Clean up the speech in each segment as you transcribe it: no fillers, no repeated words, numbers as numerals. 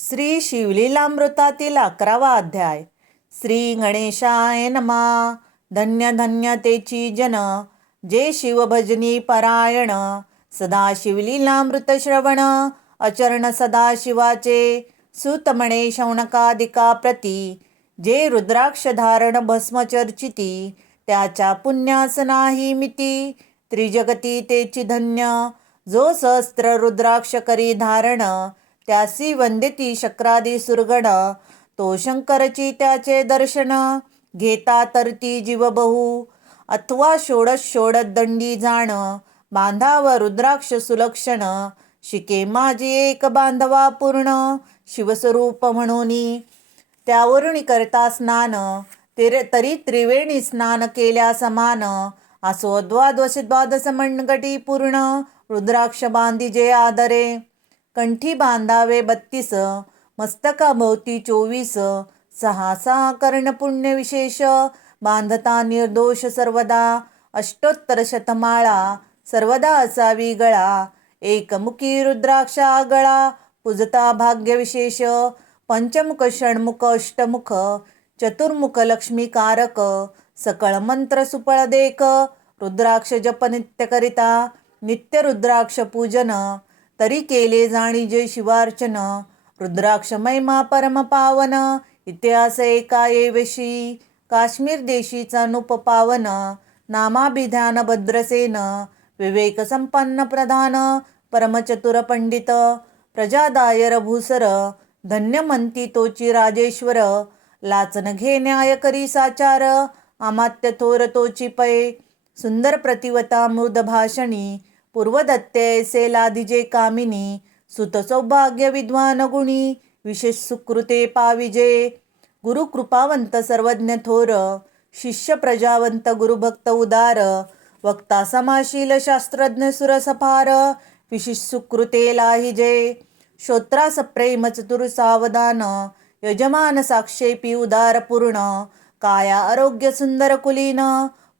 श्री शिवलीलामृतातील 11वा अध्याय. श्री गणेशाय नमा. धन्य धन्य तेची जन, जे शिवभजनी परायण. सदा शिवलीलामृत श्रवण, अचरण सदा शिवाचे. सुत म्हणे शौनकादिका प्रती, जे रुद्राक्ष धारण भस्म चर्चिती. त्याच्या पुण्यास नाही मिती, त्रिजगती तेची धन्य. जो सहस्त्र रुद्राक्ष करी धारण, त्यासी वंदिती शक्रादी सुरगण. तो शंकरची त्याचे दर्शन, घेता तरती जीव बहु. अथवा षोडश दंडी जाण, बांधाव रुद्राक्ष सुलक्षण. शिके माझी एक बांधवा पूर्ण, शिवस्वरूप म्हणूनी. त्यावरुणी करता स्नान, तरी त्रिवेणी स्नान केल्या समान. असो द्वादश मनगटी पूर्ण, रुद्राक्ष बांधिजे आदरे. कंठी बांधावे 32, मस्तकाभोवती 24. सहा कर्ण पुण्य विशेष, बांधता निर्दोष सर्वदा. अष्टोत्तर शतमाळा, सर्वदा असावी गळा. एकमुखी रुद्राक्ष गळा, पूजता भाग्य विशेष. पंचमुख षण्मुख अष्टमुख, चतुर्मुख लक्ष्मीकारक. सकळ मंत्र सुफळ देख, रुद्राक्ष जप नित्य करिता. नित्य रुद्राक्ष पूजन, तरी केले जाणीजे शिवार्चन. रुद्राक्ष महिमा परम पावन, इतिहास एका येवेशी. काश्मीर देशीचा नुप पावन, नामाभिधान भद्रसेन. विवेक संपन्न प्रधान, परमचतुर पंडित. प्रजादायर भूसर, धन्य म्हणती तोची राजेश्वर. लाचन घे न्याय करी साचार, अमात्य थोर तोची पै. सुंदर प्रतिवता मृद भाषणी, पूर्वदत्ते ऐसे लादिजे कामिनी. सुत सौभाग्य विद्वान गुणी, विशेष सुकृते पाविजे. गुरु कृपावंत सर्वज्ञ थोर, शिष्य प्रजावंत गुरुभक्त उदार. वक्ता समाशील शास्त्रज्ञ सुरसफार, विशेष सुकृते लाहिजे. श्रोत्रास प्रेम चतुर सावधान, यजमान साक्षेपी उदार पूर्ण. काया आरोग्य सुंदर कुलीन,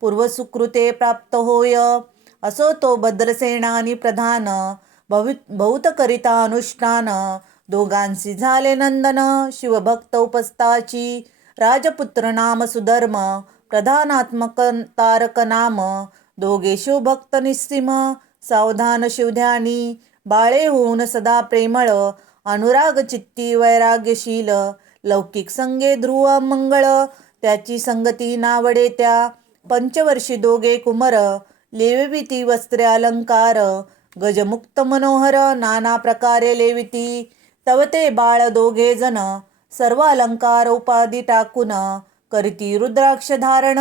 पूर्व सुकृते प्राप्त होय. असो तो भद्रसेनानी प्रधान, बहुत करिता अनुष्ठान. दोघांसी झाले नंदन, शिवभक्त उपस्ताची. राजपुत्र नाम सुधर्म, प्रधानात्मक तारक नाम. दोघे शिवभक्त निस्सीम, सावधान शिवध्यानी. बाळे होऊन सदा प्रेमळ, अनुराग चित्ती वैराग्यशील. लौकिक संगे ध्रुव मंगळ, त्याची संगती नावडे त्या. पंचवर्षी दोघे कुमर, लेविती वस्त्रे अलंकार. गजमुक्त मनोहर, नाना प्रकारे लेविती. तव ते बाळ दोघे जण, सर्व अलंकार उपाधी टाकून. करीती रुद्राक्ष धारण,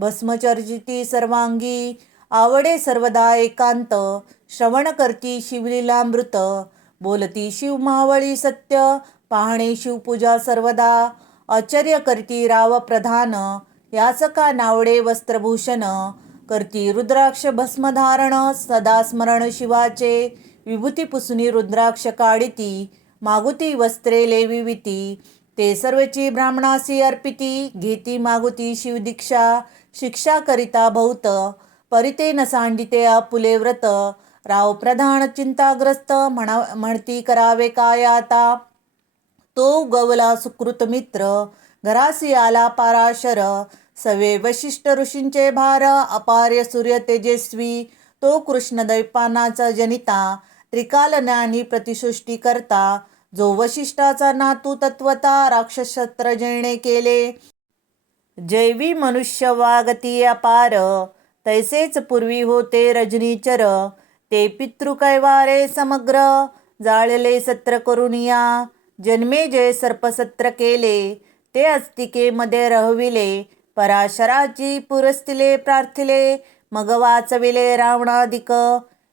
भस्मचर्चिती सर्वांगी. आवडे सर्वदा एकांत, श्रवण करती शिवलीलामृत. बोलती शिवमावळी सत्य, पाहणे शिवपूजा सर्वदा. आश्चर्य करती राव प्रधान, याच का नावडे वस्त्रभूषण. करती रुद्राक्ष भस्मधारण, सदा स्मरण शिवाचे. विभूती पुसुनी रुद्राक्ष काढिती, मागुती वस्त्रे लेविविती. ते सर्वची ब्राह्मणासी अर्पिती, घेती मागुती शिवदीक्षा. शिक्षा करिता बहुत, परिते न सांडिते आपुले व्रत. राव प्रधान चिंताग्रस्त, म्हणती करावे काय आता. तो गवला सुकृत मित्र, घरासी आला पाराशर. सवे वशिष्ठ ऋषींचे भार, अपार्य सूर्य तेजस्वी. तो कृष्ण दैपानाचा जनिता, त्रिकाल ज्ञानी प्रतिसृष्टी करता. जो वशिष्ठाचा नातू तत्वता, राक्षसत्र जैने केले. जैवी मनुष्य वागती अपार, तैसेच पूर्वी होते रजनीचर. ते पितृकैवारे समग्र, जाळले सत्र करुनिया. जन्मे जय सर्पसत्र केले, ते अस्तिकेमध्ये रहविले. पराशराची पुरस्तिले प्रार्थिले, मग वाचविले रावणाधिक.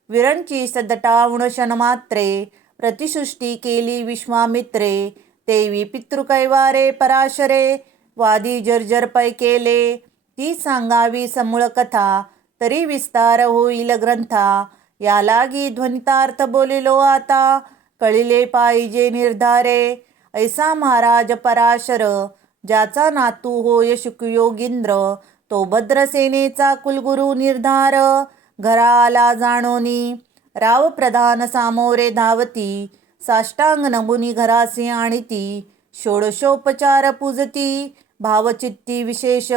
विरंची सदटावण क्षणमात्रे, प्रतिसृष्टी केली विश्वामित्रे. तेवी पितृकैवारे पराशरे, वादी जर्जर पै केले. ती सांगावी समूळ कथा, तरी विस्तार होईल ग्रंथा. या लागी ध्वनितार्थ बोलिलो आता, कळिले पाहिजे निर्धारे. ऐसा महाराज पराशर, ज्याचा नातू होय शुकयोगींद्र. तो भद्रसेनेचा कुलगुरु निर्धार, घरा आला जाणोनी. राव प्रधान सामोरे धावती, साष्टांग नमुनी घरासी आणिती षोडशोपचार पूजती भावचित्ती विशेष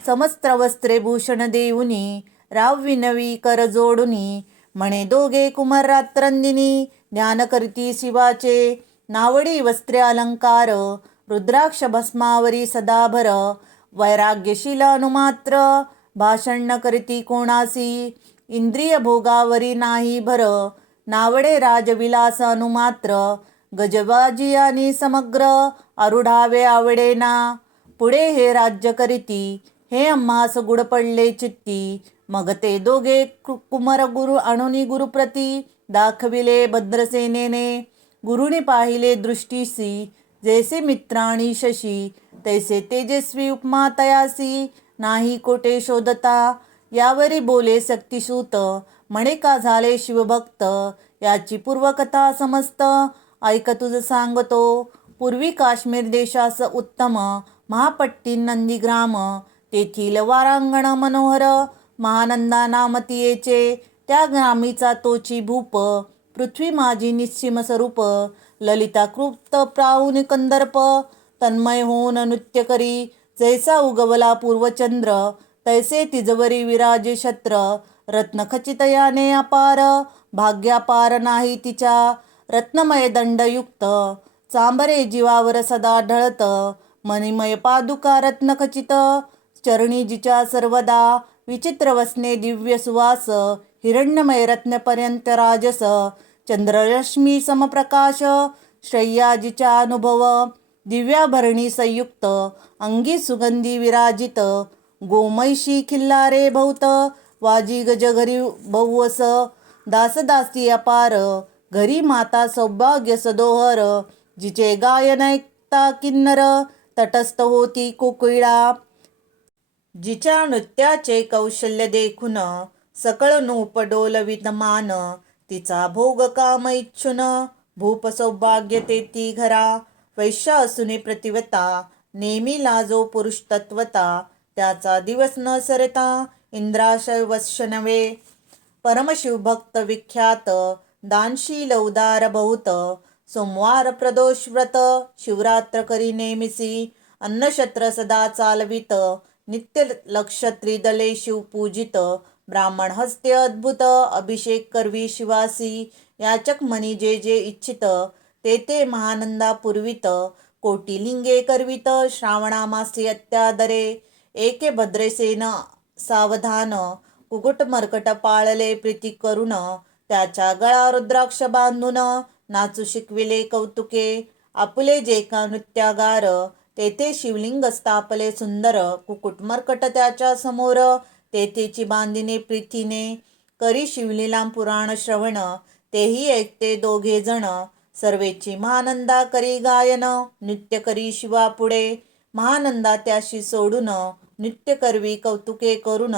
समस्त्र वस्त्रे भूषण देऊनी रावविनवी कर जोडुनी म्हणे दोघे कुमार रात्रंदिनी ज्ञान करती शिवाचे नावडी वस्त्रे अलंकार रुद्राक्ष भस्मावरी सदाभर वैराग्यशील अनुमात्र भाषण न करती कोणासी इंद्रिय भोगावरी नाही भर नावडे राजविलास अनुमात्र गजबाजी आणि समग्र आरुढावे आवडेना पुढे हे राज्य करीती हे आम्हास गुड पडले चित्ती मग ते दोघे कुमार गुरु आणुनी गुरुप्रती दाखविले भद्रसेनेने गुरुने पाहिले दृष्टीसी जैसे मित्राणी शशी तैसे तेजस्वी उपमा तयासी नाही कोठे शोधता यावरी बोले सक्तिसूत म्हणे का झाले शिवभक्त याची पूर्वकथा समस्त ऐक तुझ सांगतो पूर्वी काश्मीर देशास उत्तम महापट्टी नंदीग्राम तेथील वारांगण मनोहर महानंदा नामतीयेचे त्या ग्रामीचा तोची भूप पृथ्वी माझी निश्चिम स्वरूप ललिता कृप्त प्राहुन कंदर्प तन्मय होऊन नृत्य करी जैसा उगवला पूर्वचंद्र तैसे तिजवरी विराजे छत्र रत्नखचित याने अपार भाग्यापार नाही तिच्या रत्नमय दंडयुक्त चांबरे जीवावर सदा ढळत मणिमय पादुका रत्नखचित चरणी जिच्या सर्वदा विचित्र वसने दिव्य सुवास हिरण्यमय रत्नपर्यंत राजस चंद्ररश्मी समप्रकाश श्रेयाजीचा अनुभव दिव्याभरणी संयुक्त अंगी सुगंधी विराजित गोमैशी खिल्लारे भौत वाजी गज घरी बहुवस दासदासी अपार घरी माता सौभाग्य सदोहर जिचे गायन ऐकता किन्नर तटस्थ होती कोकिळा जिच्या नृत्याचे कौशल्य देखून सकळ नूप डोलवित मान तिचा भोग काम इच्छुन भूप सौभाग्य तेती घरा वैश्य असुने प्रतिवता नेमी लाजो पुरुष तत्वता त्याचा दिवस न सरता इंद्राशय वश्य नव्हे परमशिवभक्त विख्यात दानशील उदार बहुत सोमवार प्रदोष व्रत शिवरात्र करी नेमिसी अन्नक्षत्र सदा चालवित नित्य लक्ष त्रिदले शिव पूजित ब्राह्मण हस्ते अद्भुत अभिषेक करवी शिवासी याचक मनी जे जे इच्छित ते ते महानंदा पुरवित कोटी लिंगे करवित श्रावणा मासी अत्यादरे एके भद्रेसेन सावधान कुकुट मर्कट पाळले प्रीती करून त्याच्या गळा रुद्राक्ष बांधून नाचू शिकविले कौतुके आपुले जे का नृत्यागार तेथे शिवलिंग स्थापले सुंदर कुकुट मर्कट त्याच्या समोर तेथेची बांधिने प्रीतीने करी शिवलीलाम पुराण श्रवण तेही ऐकते दोघे जण सर्वेची महानंदा करी गायन नृत्य करी शिवा पुढे महानंदा त्याशी सोडून नृत्य करवी कौतुके करून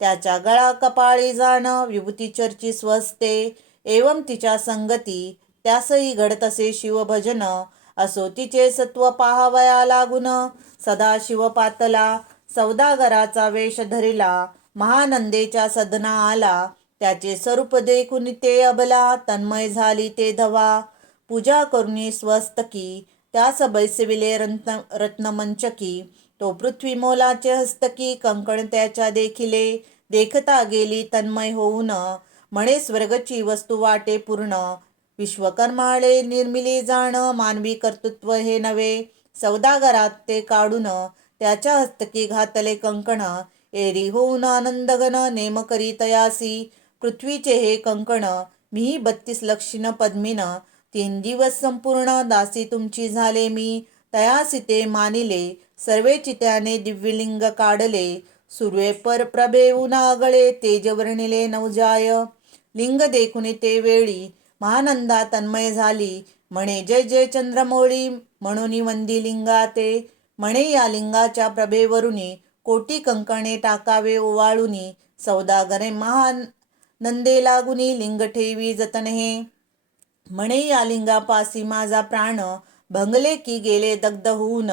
त्याच्या गळा कपाळी जाण विभूती चर्ची स्वस्ते एवं तिच्या संगती त्यासही घडतसे शिवभजन असो तिचे सत्व पाहावया लागून सदा शिव पातला सौदागराचा वेश धरिला महानंदेच्या सदना आला त्याचे स्वरूप देखून ते अबला तन्मय झाली ते धवा पूजा करुणी स्वस्तकी त्यास बैसविले रत्नमंचकी तो पृथ्वी मोलाचे हस्तकी कंकण त्याच्या देखिले देखता गेली तन्मय होऊन म्हणे स्वर्गची वस्तू वाटे पूर्ण विश्वकर्माळे निर्मिली जाण मानवी कर्तृत्व हे नव्हे सौदागरात ते काढून त्याच्या हस्तकी घातले कंकण एरी होऊन आनंदगण नेम करी तयासी पृथ्वीचे हे कंकण मी 32 लक्षिण पद्मिन 3 दिवस संपूर्ण दासी तुमची झाले मी तयासी ते मानिले सर्वेची त्याने दिव्यलिंग काढले सुर्वे पर प्रभेऊन आगळे तेज वर्णिले नवजाय लिंग देखुनी ते वेळी महानंदा तन्मय झाली म्हणे जय जय चंद्रमौळी म्हणून वंदी लिंगा ते म्हणे या लिंगाच्या प्रभेवरुनी कोटी कंकणे टाकावे ओवाळुनी सौदागरे महान नंदे लागुनी लिंग ठेवी जतन हे म्हणे या लिंगापासी माझा प्राण भंगले की गेले दग्ध होऊन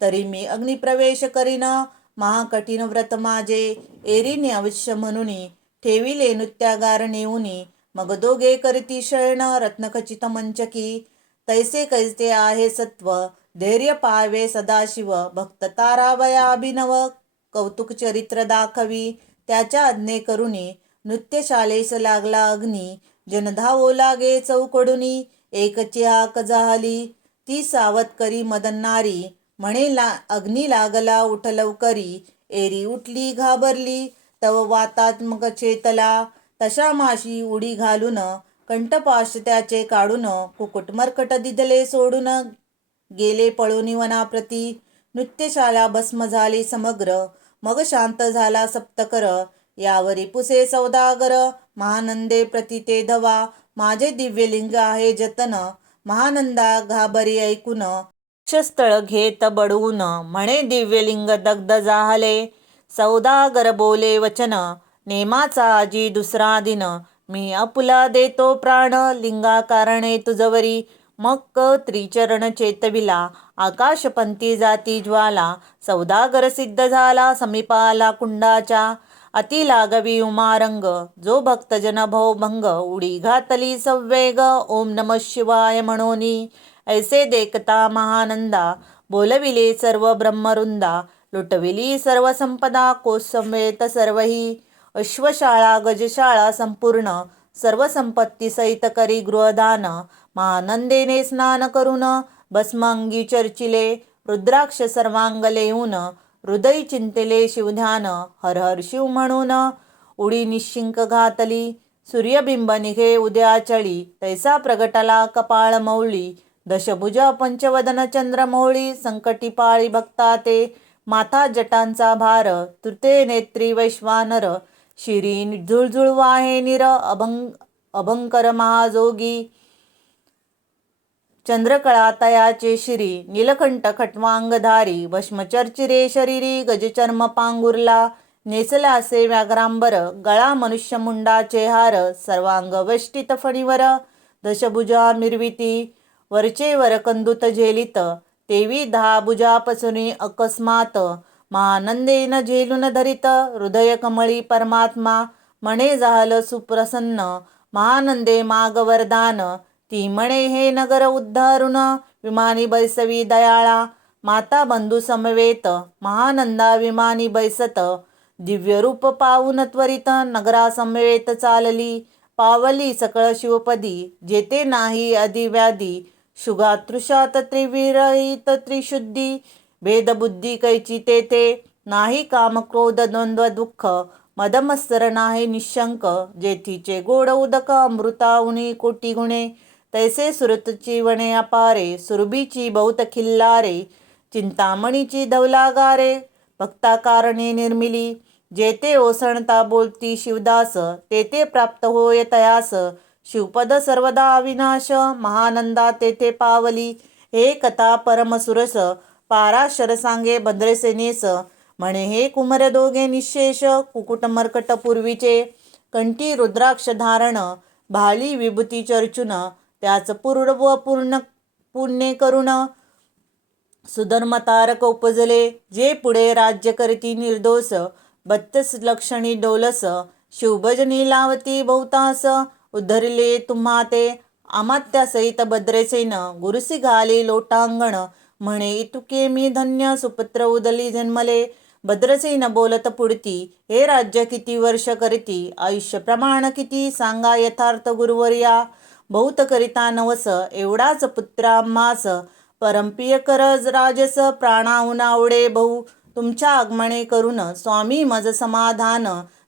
तरी मी अग्निप्रवेश करीन महाकठीण व्रत माझे एरीने अवश्य म्हणून ठेविले नृत्यागार नेऊनी मग दोघे करती शयन रत्नखचित मंचकी. तैसे कैसे आहे सत्व धैर्य पाहावे सदाशिव. भक्त तारावया अभिनव कौतुक चरित्र दाखवी. त्याच्या आज्ञे करुणी नृत्यशालेस लागला अग्नी. जन धावो लागे चौकडुनी एकची हाक झाली. ती सावध करी मदनारी म्हणे अग्नी लागला उठ लवकरी. एरी उठली घाबरली तव वातात मग चेतला. तशा माशी उडी घालून कंठपाश त्याचे काढून. कुकुट मरकट दिदले सोडून गेले पळून वनाप्रती. नृत्यशाला भस्म झाली समग्र मग शांत झाला सप्तकर. यावरी पुसे सौदागर महानंदे प्रति ते धवा. माझे दिव्यलिंग आहे जतन महानंदा घाबरी ऐकून. वक्षस्थळ घेत बडवून म्हणे दिव्यलिंग दग्ध झाले. सौदागर बोले वचन नेमाचा आजी दुसरा दिन. मी आपुला देतो प्राण लिंगा कारणे तुझवरी. मग त्रिचरण चेतविला आकाशपंथी जाती ज्वाला. सौदागर सिद्ध झाला समीपाला कुंडाच्या. अति लागवी उमारंग जो भक्तजन भवभंग. उडी घातली सवेग ओम नमः शिवाय म्हणोनी. ऐसे देखता महानंदा बोलविले सर्व ब्रह्मवृंदा. लुटविली सर्व संपदा कोसमेत सर्वही. अश्वशाळा गजशाळा संपूर्ण सर्व संपत्ती सहित करी गृहदान. महानंदेने स्नान करून भस्मांगी चर्चिले. रुद्राक्ष सर्वांग लेऊन हृदय चिंतले शिवध्यान. हर हर शिव म्हणून उडी निशिंक घातली. सूर्यबिंब निघे उद्याचळी तैसा प्रगटला कपाळ मौळी. दशभुजा पंचवदन चंद्रमौळी संकटी पाळी भक्ता ते. माथा जटांचा भार तृतीय नेत्री वैश्वानर. शिरी झुळझुळ वाहे निर अभंकर महाजोगी. चंद्रकळा तयाचे शिरी नीलकंठ खट्वांगधारी. भस्मचर्चिरे शरीरी गजचर्म पांगुरला. नेसलासे व्याघ्रांबर गळा मनुष्यमुंडाचे हार. सर्वांग वेष्टित फणीवर दशभुजा मिरविती. वरचे वर कंदुत झेलित तेवी 10 भुजापासून अकस्मात. महानंदेन झेलून धरित हृदय कमळी परमात्मा. म्हणे झालं सुप्रसन्न महानंदे माग वरदान. ती म्हणे हे नगर उद्धारून विमानी बैसवी दयाळा. माता बंधू समवेत महानंदा विमानी बैसत. दिव्य रूप पाहून त्वरित नगरा समवेत चालली. पावली सकळ शिवपदी जेते नाही अधिव्याधी. शुगातृषात त्रिविरहित त्रिशुद्धी. भेदबुद्धी कैची तेथे नाही काम क्रोध द्वंद्व दुःख. मदमत्सर नाही निशंक जेथीचे गोड उदक अमृताहुनी कोटी गुणे. तैसे सुरतची वने अपारे सुरभीची बहुत खिल्लारे. चिंतामणीची धवलागारे भक्ताकारणे निर्मिली. जेते ओसणता बोलती शिवदास तेथे प्राप्त होय तयास. शिवपद सर्वदा अविनाश महानंदा तेथे पावली. हे कथा परमसुरस पाराशर सांगे भद्रसेनेस. म्हणे हे कुमर दोघे निशेष कुकुट मर्कट पूर्वीचे. कंठी रुद्राक्ष धारण भाली विभूती चर्चून. त्याच पूर्व पूर्ण पुण्य करून सुधर्मतारक उपजले. जे पुढे राज्य करती निर्दोष 32 लक्षणी डोलस. शिवभजनी लावती बहुतास उद्धरले तुम्हा ते. अमात्यासहित भद्रसेन गुरुसी घाली लोटांगण. म्हणे इतुके मी धन्य सुपुत्र उदली जन्मले. भद्रसेन बोलत पुढती हे राज्य किती वर्ष करती. आयुष्य प्रमाण किती सांगा यथार्थ गुरुवर्या. बहुत करिता नवस एवढाच पुत्र आम्हास. परमप्रिय कर राजस प्राणाहून आवडे बहु. तुमच्या आगमने करून स्वामी मज समाधान.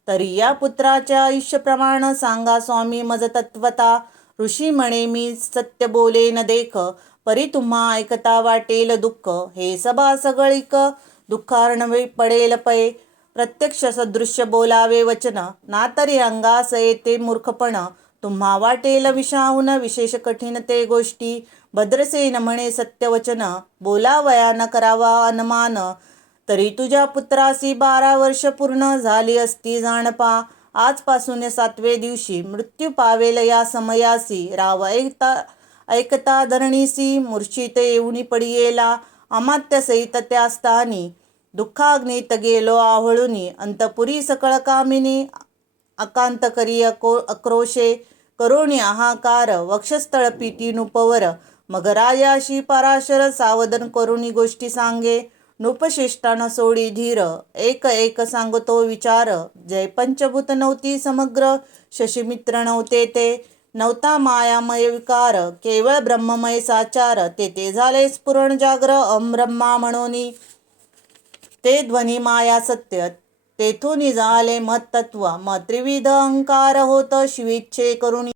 तरी या पुत्राच्या आयुष्य प्रमाण सांगा स्वामी मज तत्वता. ऋषी म्हणे मी सत्य बोले न देख. परी तुम्हा ऐकता वाटेल दुःख. हे सभा सगळीक दुःखार्णवी पडेल पै. प्रत्यक्ष सदृश्य बोलावे वचन. ना तरी अंगास येते मूर्खपण. तुम्हा वाटेल विषाहून विशेष कठीण ते गोष्टी. भद्रसेन म्हणे सत्यवचन बोलावया न करावा अनुमान. तरी तुझ्या पुत्रासी 12 वर्ष पूर्ण झाली असती जाणपा. आजपासून 7वे दिवशी मृत्यू पावेल या समयासी. राव ऐकता धरणीसी मूर्छित येऊनी पडियेला. अमात्य त्या स्थानी दुःखाग्नीत गेलो आहोळूनी. अंतपुरी सकळ कामिनी अकांत करी आक्रोशे. करोणी हाहाकार वक्षस्थळ पीती नुपवर मग रायाशी पराशर सावधन करुणी गोष्टी सांगे नृपशिष्टान सोडी धीर एक एक सांगतो विचार जय पंचभूत नव्हती समग्र शशीमित्र नव्हते ते नव्हता मायामय विकार केवळ ब्रह्ममय साचार ते झाले स्फुरण जागर ब्रह्मा म्हणूनी ते ध्वनी माया सत्य तेथून झाले महत्त्व मग त्रिविध अहंकार होत शिविच्छे करुणी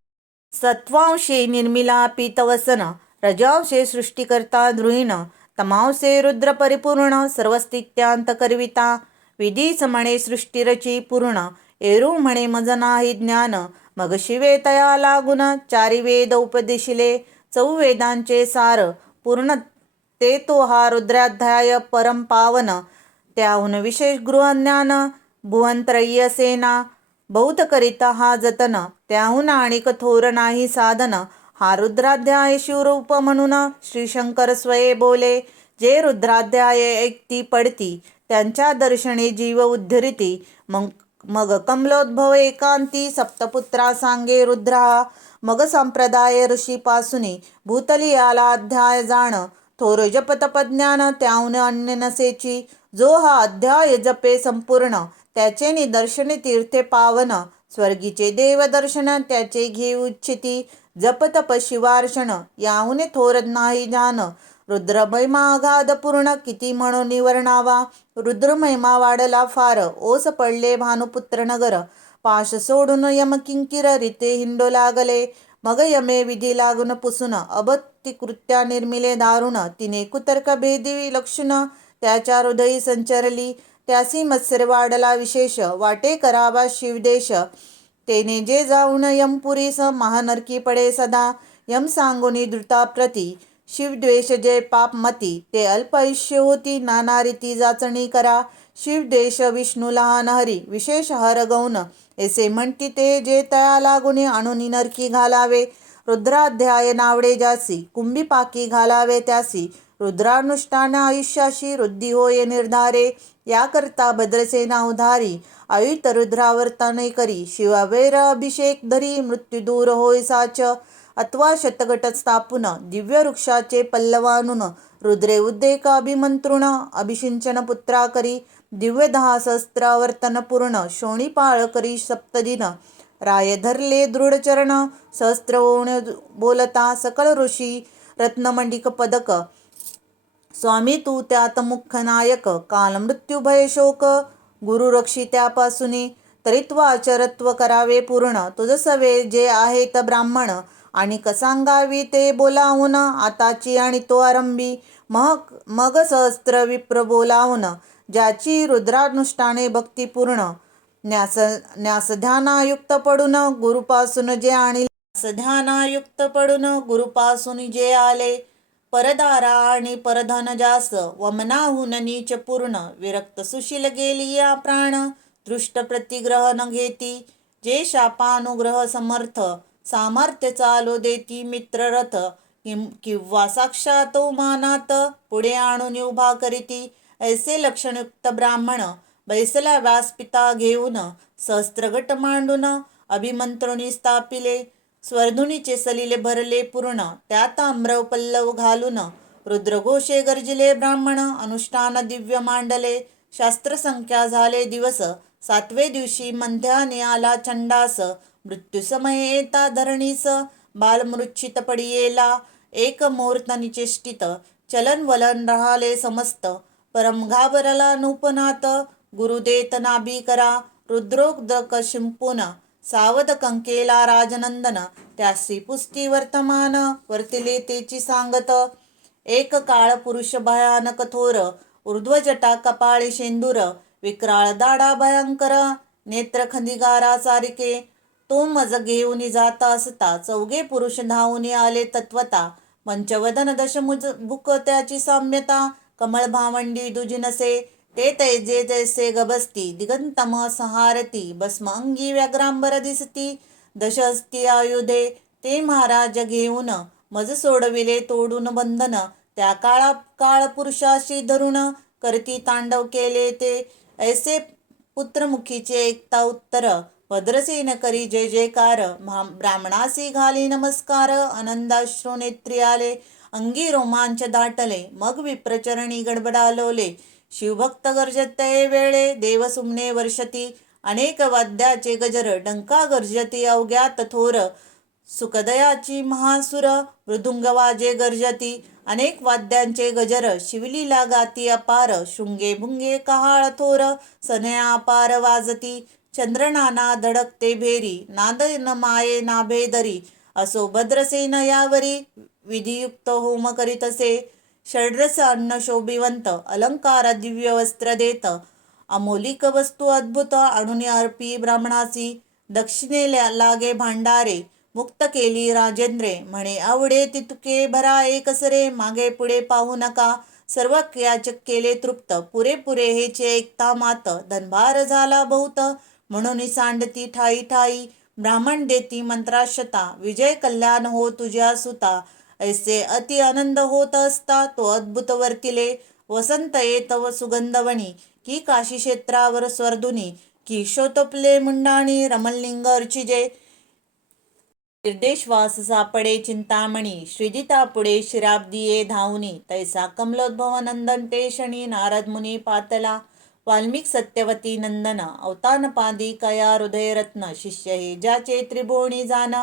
सत्वांशे निर्मिला पीतवसन रजांशे सृष्टिकर्ता द्रुहिण तमांशे रुद्र परिपूर्ण सर्वस्थित्यांत करविता विधीच म्हणे सृष्टिरची पूर्ण एरू म्हणे मज नाही ज्ञान मग शिवे तया लागून चारी वेद उपदेशिले चौवेदांचे सार पूर्ण ते तो हा रुद्राध्याय परम पावन त्याहून विशेष गृहज्ञान भुवनत्रय्य सेना बौद्ध करिता हा जतन त्याहून आणिक थोर नाही साधन हा रुद्राध्याय शिवरूप म्हणून श्री शंकर स्वये बोले जे रुद्राध्याय ऐकती पडती त्यांच्या दर्शने जीव उद्धरिती मग कमलोद्भव एकांती सप्तपुत्रा सांगे रुद्रा मग संप्रदाय ऋषीपासुनी भूतली आला अध्याय जाण थोर जपतपज्ञान त्याहून अन्य नसेची जो हा अध्याय जपे संपूर्ण त्याचे निदर्शने तीर्थे पावन स्वर्गीचे देवदर्शन त्याचे घेऊ इच्छिती जप तप शिवार्षण याहून थोर नाही जान रुद्रमहिमा अगाध पूर्ण किती म्हणून वर्णावा रुद्रमहिमा वाढला फार ओस पडले भानुपुत्र नगर पाश सोडून यम किंकिर रीते हिंडो लागले मग यमे विधी लागून पुसून अभक्ती कृत्या निर्मिले दारुण तिने कुतर्क भेदी लक्षण त्याच्या हृदयी संचरली त्यासी मत्सर वाढला विशेष वाटे करावा शिवदेश तेने जे जाऊन यमपुरीस महानरकी पडे सदा यम सांगुनी द्रुताप्रती शिवद्वेष जे पाप मती ते अल्प आयुष्य होती नाना रीती जाचणी करा शिवद्वेष विष्णू लहान हरी विशेष हर गौन ऐसे म्हणती ते जे तया लागुनी आणूनी नरकी घालावे रुद्राध्याय नावडे जासी कुंभी पाकी घालावे त्यासी रुद्रानुष्ठान आयुष्याशी वृद्धी होय निर्धारे याकरता भद्रसेना उधारी आयुत रुद्रावर्तने करी शिवावैर अभिषेक धरी मृत्यू दूर होय साच अथवा शतगट स्थापून दिव्य वृक्षाचे पल्लवानुन रुद्रे उद्देक अभिमंत्रुण अभिषिंचन पुत्रा करी दिव्य 10 सहस्त्रावर्तन पूर्ण शोणीपाळ करी सप्तदिन राय धरले दृढचरण सहस्त्र बोलता सकळ ऋषी रत्नमंडिक पदक स्वामी तू त्यात मुख्य नायक काल मृत्यू भय शोक गुरु रक्षी त्यापासून तरित्व चरत्व करावे पूर्ण तुझ सवे जे आहेत ब्राह्मण आणि सांगावी ते बोलावून आताची आणि तो आरंभी मग सहस्त्र विप्र बोलावून ज्याची रुद्रानुष्ठाने भक्तिपूर्ण न्यास ध्यानायुक्त पडून गुरुपासून जे आणि ध्यानायुक्त पडून गुरुपासून जे आले परदारा आणि परधन जास वमनाहून नीच पूर्ण विरक्त सुशील गेली या प्राण दृष्ट प्रतिग्रह न घेती जे शापानुग्रह समर्थ सामर्थ्य चालो देती मित्ररथ किंवा साक्षात मानात पुढे आणून उभा करीती ऐसे लक्षणयुक्त ब्राह्मण बैसला व्यासपिता घेऊन सहस्त्रगट मांडून अभिमंत्रुणी स्थापिले स्वर्धुनीचे सलिले भरले पूर्ण त्यात आम्रव पल्लव घालून रुद्रघोषे गर्जिले ब्राह्मण अनुष्ठान दिव्य मांडले शास्त्रसंख्या झाले दिवस 7वे दिवशी मंध्याने आला चंडास मृत्यूसमये येता धरणीस बालमृच्छित पडियेला एक मुहूर्त निचेष्टित चलन वलन राहिले समस्त परम घाबरला नूपनात गुरुदेत नाभी करा रुद्रोदक शिंपून सावध कंकेला राजनंदन त्यासी पुस्ती वर्तमान वर्तिले तेची सांगत एक काळ पुरुष भयानक थोर ऊर्ध्वजटा कपाळी शेंदूर विक्राळ दाडा भयंकर नेत्र खंदिगारा सारिके तो मज घेऊन जाता असता चौघे पुरुष धावून आले तत्वता पंचवदन दशमुख त्याची साम्यता कमळ भावंडी दुजिनसे ते तैजे जैसे गबस्ती दिगंतम संहारती भस्म अंगी व्याघ्रांबर दिसती दशस्ती आयुधे ते महाराज घेऊन मज सोडविले तोडून बंधन त्या काळ पुरुषाशी धरून करती तांडव केले ते ऐसे पुत्रमुखीचे ऐकता उत्तर भद्रसेन करी जय जयकार, ब्राह्मणासी घाली नमस्कार. आनंदाश्रू नेत्री आले, अंगी रोमांच दाटले, मग विप्रचरणी गडबडालोले. शिवभक्त गर्जतये वेळे, देव सुमने वर्षती, अनेक वाद्याचे गजर, डंका गर्जती अवघ्यात थोर. सुखदयाची महासुर, मृदुंग वाजे गर्जती, अनेक वाद्यांचे गजर, शिवलीला गाती अपार. शृंगे भुंगे कहाळ थोर, सनया अपार वाजती, चंद्रनाना धडकते भेरी, नाद न माये नाभेदरी. असो भद्रसेन यावरी, विधियुक्त होम करीतसे. षड्रस अन्न शोभिवंत, अलंकार दिव्य वस्त्र देत, अमोलिक वस्तू अद्भुत आणून अर्पी ब्राह्मणासी. दक्षिणे लागे भांडारे, मुक्त केली राजेंद्रे, म्हणे आवडे तितके भरा एकसरे, मागे पुढे पाहू नका, सर्व याचक केले तृप्त. पुरेपुरे हेचे ऐकता मात, धनभार झाला बहुत, म्हणून सांडती ठाई ठाई. ब्राह्मण देती मंत्राक्षता, विजय कल्याण हो तुझ्या सुता. ऐसे अति आनंद होत असता, तो अद्भुत वर्तिले. वसंत येत व सुगंधवणी, की काशी क्षेत्रावर स्वर्धुनी, की शोतपले मुंडाणी, रमललिंग अर्चिजे. निर्देशवास सापडे चिंतामणी, श्रीजिता पुढे शिराब्दिये धावनी. तैसा कमलोद्भव नंदन ते क्षणी, नारद मुनी पातला. वाल्मिक सत्यवती नंदन, अवतान पादी कया हृदयरत्न. शिष्य हे ज्याचे त्रिभुवनी जाण,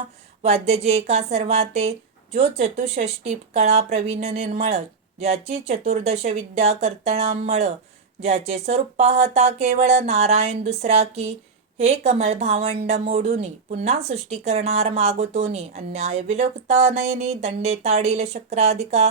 वाद्य जे का सर्वाते. जो चतुष्षष्टी कळा प्रवीण निर्मळ, ज्याची चतुर्दश विद्या कर्तनामळ. ज्याचे स्वरूप पाहता केवळ, नारायण दुसरा की. हे कमळ भावंड मोडूनी, पुन्हा सृष्टी करणार मागोतोनी. अन्याय विलोकता नयनी, दंडे ताडील शक्राधिका.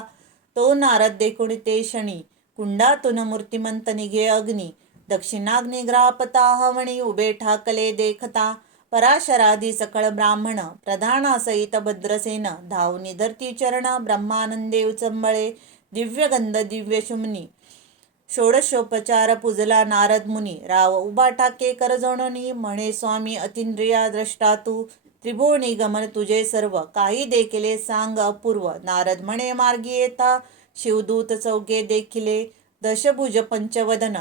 तो नारद देखुन ते क्षणी, कुंडातून मूर्तिमंत निघे अग्नी. दक्षिणाग्नी ग्रापता हवणी, उभे ठाकले देखता. पराशरादी सकळ ब्राह्मण, प्रधानासहित भद्रसेन. धावनी धरती चरण, ब्रह्मानंदे उचंबळे. दिव्य गंध दिव्य शुमनी, षोडशोपचार पूजला नारद मुनी. राव उभा ठाके करजोडणी, म्हणे स्वामी अतिंद्रिया द्रष्टा तू. त्रिभुवनी गमन तुझे सर्व, काही देखिले सांग अपूर्व. नारद म्हणे मार्गी येता, शिवदूत चौघे देखिले. दशभुज पंचवदन,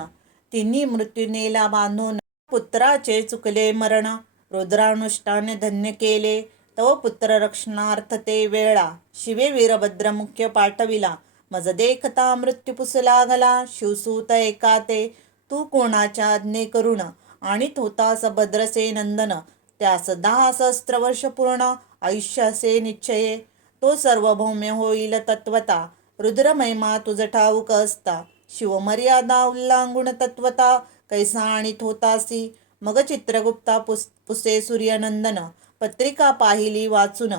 तिन्ही मृत्यू नेला बांधून. पुत्राचे चुकले मरण, रुद्रानुष्ठान धन्य केले. तव पुत्र रक्षणार्थ ते वेळा, शिवे वीरभद्र मुख्य पाठविला. मज देखता मृत्यू पुसला गला, शिवसूत एकाते. तू कोणाच्या आज्ञे करुण, आणीत होतास भद्रसे नंदन. त्यास 10 सहस्त्र वर्ष पूर्ण, आयुष्य असे निश्चये. तो सार्वभौम्य होईल तत्वता, रुद्र महिमा तुझ ठाऊक असता. शिवमर्यादा उल्लांघून तत्वता, कैसा आणीत होतासी. मग चित्रगुप्ता पुसे सूर्यनंदन, पत्रिका पाहिली वाचून.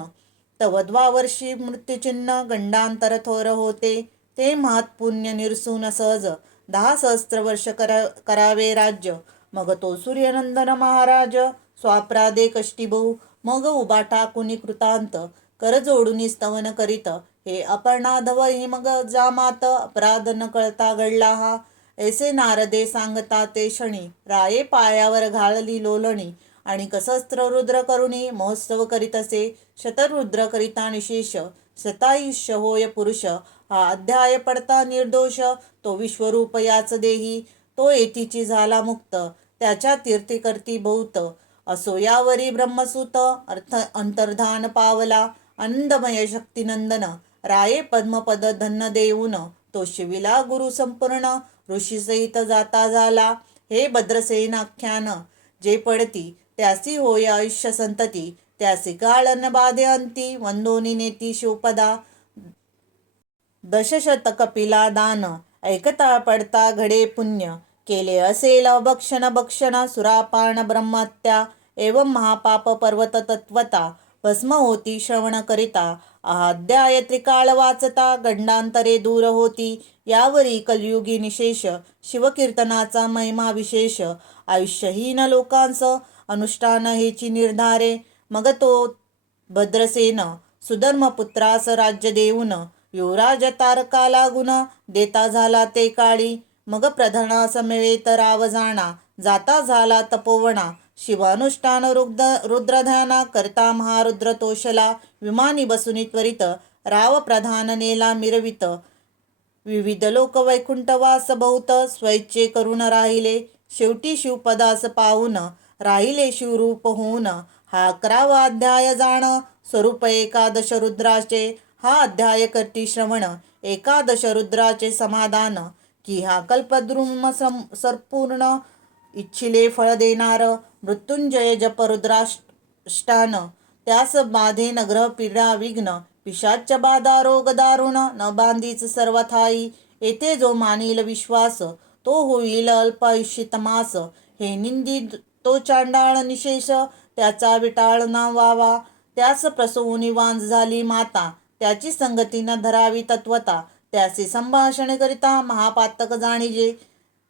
तव द्वावर्षी मृत्यूचिन्ह, गंडांतर थोर होते. ते महत्पुण्य निरसून सहज, 10 सहस्त्र वर्ष करावे राज्य. मग तो सूर्यनंदन महाराज, स्वापराधे कष्टी बहु. मग उभा टाकुनी कृतांत, कर जोडून स्तवन करीत. हे अपर्णाधव मग जामात, अपराध न कळता घडला हा. ऐसे नारदे सांगता ते क्षणी, राये पायावर घालली लोलणी. आणि कसस्त्र रुद्र करुणी, महोत्सव करीतसे. शतरुद्र करिता निशेष, शतायुष्य होय पुरुष. हा अध्याय पडता निर्दोष, तो विश्वरूप याच देही. तो येथीची झाला मुक्त, त्याच्या तीर्थी करती बहुत. असो यावरी ब्रह्मसूत, अंतर्धान पावला. आनंदमय शक्तिनंदन, राये पद्मपद धन्य देऊन. तो शिविला गुरु संपूर्ण, ऋषीसहित जाता झाला. हे भद्रसेन आख्यान, जे पडती त्यासी होय आयुष्य संतती. त्यासी काळ न बाधे अंती, वंदोनी नेती शिवपदा. दशशत कपिला दान, ऐकता पडता घडे पुण्य. केले असेल भक्षण सुरापान ब्रह्महत्या. एवं महापाप पर्वत तत्वता, भस्म होती श्रवण करिता. अध्याय त्रिकाळ वाचता, गंडांतरे दूर होती. यावरी कलयुगी निशेष, शिवकीर्तनाचा महिमा विशेष. आयुष्यहीन लोकांस, अनुष्ठान हेची निर्धारे. मग तो भद्रसेन, सुधर्मपुत्रास राज्य देऊन. युवराज तारका लागून, देता झाला ते काळी. मग प्रधानास मिळेत राव जाणा, जाता झाला तपोवना. शिवानुष्ठान रुद्रध्याना, करता महारुद्र तोषला. विमानी बसुनी त्वरित, राव प्रधान नेला मिरवित. विविध लोक वैकुंठवास बहुत, स्वैच्छे करून राहिले. शेवटी शिवपदास पाहून, राहिले शिवरूप होऊन. हा 11वा अध्याय जाण. स्वरूप एकादश रुद्राचे हा अध्याय करती श्रवण. एकादश रुद्राचे समाधान. की हा कल्पद्रुम संपूर्ण इच्छिले फळ देणार. मृत्युंजय जप रुद्राष्टान. त्यास बाधेन ग्रह पीडा विघ्न. पिशाच बाधा रोग दारुण. न बांधीच सर्वथाई. येथे जो मानील विश्वास. तो होईल अल्पायुष्य तमास. हे निंदी तो चांडाळ निशेष. त्याचा विटाळ न व्हावा. त्यास प्रसवून वांज झाली माता. त्याची संगती न धरावी तत्वता. त्याचे संभाषण करिता महापातक जाणीजे.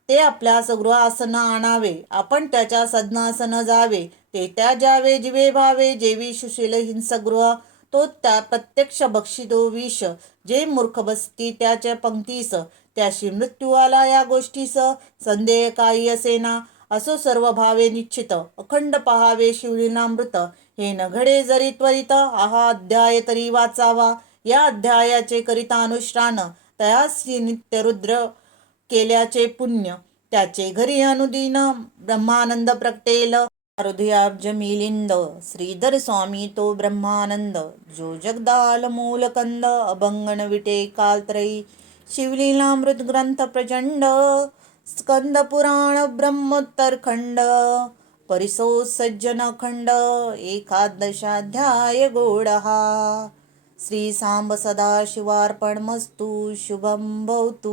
ते आपल्यास गृहास न आणावे. आपण त्याच्या सदनास न जावे. ते त्याजावे जिवे भावे. जेवी सुशील हिंसगृह. तो त्या प्रत्यक्ष भक्षितो विष. जे मूर्ख बसती त्याच्या पंक्तीस. त्याशी मृत्यू आला या गोष्टीस. संदेह काही असेना. असो सर्व भावे निश्चित. अखंड पहावे शिवलीलामृत. हे न घडे जरी त्वरित. हा अध्याय तरी वाचावा. या अध्यायाचे करिता अनुष्ठान. तयासी नित्य रुद्र केल्याचे पुण्य. त्याचे घरी अनुदिन ब्रह्मानंद प्रगटेल. हृदयाब्ज मिलिंद. श्रीधर स्वामी तो ब्रह्मानंद. जो जगदाल मूलकंद. अभंगन विटे कालत्रयी. शिवलीलामृत ग्रंथ प्रचंड. स्कंद पुराण ब्रह्मोत्तरखंड. परिसो सज्जन खंड. एकादशाध्याय गोड हा. श्री सांब सदाशिवार्पणमस्तु. शुभं भवतु.